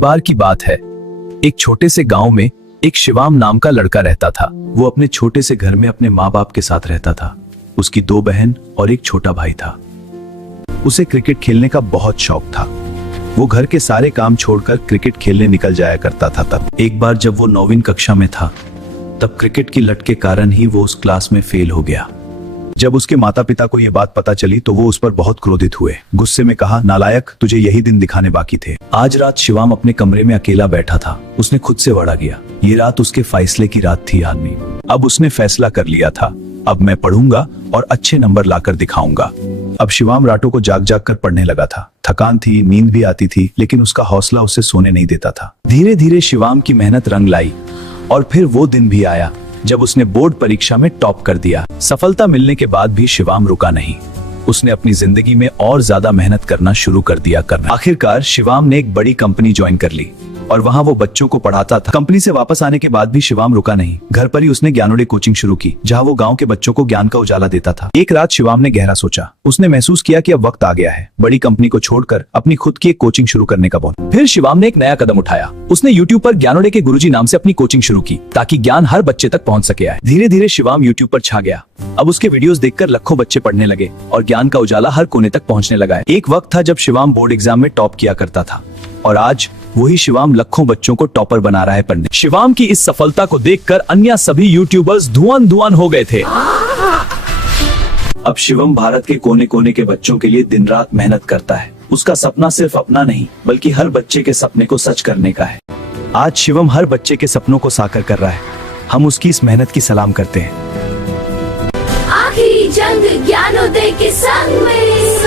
बार की बात है, एक छोटे से गांव में एक शिवाम नाम का लड़का रहता था। वो अपने छोटे से घर में अपने माँ बाप के साथ रहता था। उसकी 2 बहन और एक छोटा भाई था। उसे क्रिकेट खेलने का बहुत शौक था। वो घर के सारे काम छोड़कर क्रिकेट खेलने निकल जाया करता था। तब एक बार जब वो 9वीं कक्षा में था, तब क्रिकेट की लत के कारण ही वो उस क्लास में फेल हो गया। जब उसके माता पिता को यह बात पता चली तो वो उस पर बहुत क्रोधित हुए। गुस्से में कहा, नालायक, तुझे यही दिन दिखाने बाकी थे। आज रात शिवाम अपने कमरे में अकेला बैठा था। उसने खुद से बड़ा गया। ये रात उसके फैसले की रात थी आदमी। अब उसने फैसला कर लिया था, अब मैं पढ़ूंगा और अच्छे नंबर लाकर दिखाऊंगा। अब शिवाम रातों को जाग जाग कर पढ़ने लगा था। थकान थी, नींद भी आती थी, लेकिन उसका हौसला उसे सोने नहीं देता था। धीरे धीरे शिवाम की मेहनत रंग लाई और फिर वो दिन भी आया जब उसने बोर्ड परीक्षा में टॉप कर दिया। सफलता मिलने के बाद भी शिवाम रुका नहीं। उसने अपनी जिंदगी में और ज्यादा मेहनत करना शुरू कर दिया। आखिरकार शिवाम ने एक बड़ी कंपनी ज्वाइन कर ली और वहां वो बच्चों को पढ़ाता था। कंपनी से वापस आने के बाद भी शिवाम रुका नहीं। घर पर ही उसने ज्ञानोदय कोचिंग शुरू की, जहां वो गांव के बच्चों को ज्ञान का उजाला देता था। एक रात शिवाम ने गहरा सोचा। उसने महसूस किया कि अब वक्त आ गया है बड़ी कंपनी को छोड़कर अपनी खुद की एक कोचिंग शुरू करने का। फिर शिवाम ने एक नया कदम उठाया। उसने यूट्यूब पर ज्ञानोदय के गुरुजी नाम से अपनी कोचिंग शुरू की, ताकि ज्ञान हर बच्चे तक पहुंच सके। धीरे धीरे शिवाम यूट्यूब पर छा गया। अब उसके वीडियोस देखकर लाखों बच्चे पढ़ने लगे और ज्ञान का उजाला हर कोने तक पहुंचने लगा। एक वक्त था जब शिवाम बोर्ड एग्जाम में टॉप किया करता था और आज वही शिवाम लाखों बच्चों को टॉपर बना रहा है पढ़ने। शिवाम की इस सफलता को देखकर अन्य सभी यूट्यूबर्स धुआं हो गए थे। अब शिवम भारत के कोने कोने के बच्चों के लिए दिन रात मेहनत करता है। उसका सपना सिर्फ अपना नहीं, बल्कि हर बच्चे के सपने को सच करने का है। आज शिवम हर बच्चे के सपनों को साकार कर रहा है। हम उसकी इस मेहनत की सलाम करते हैं। आखिरी जंग ज्ञानोदय के संग में।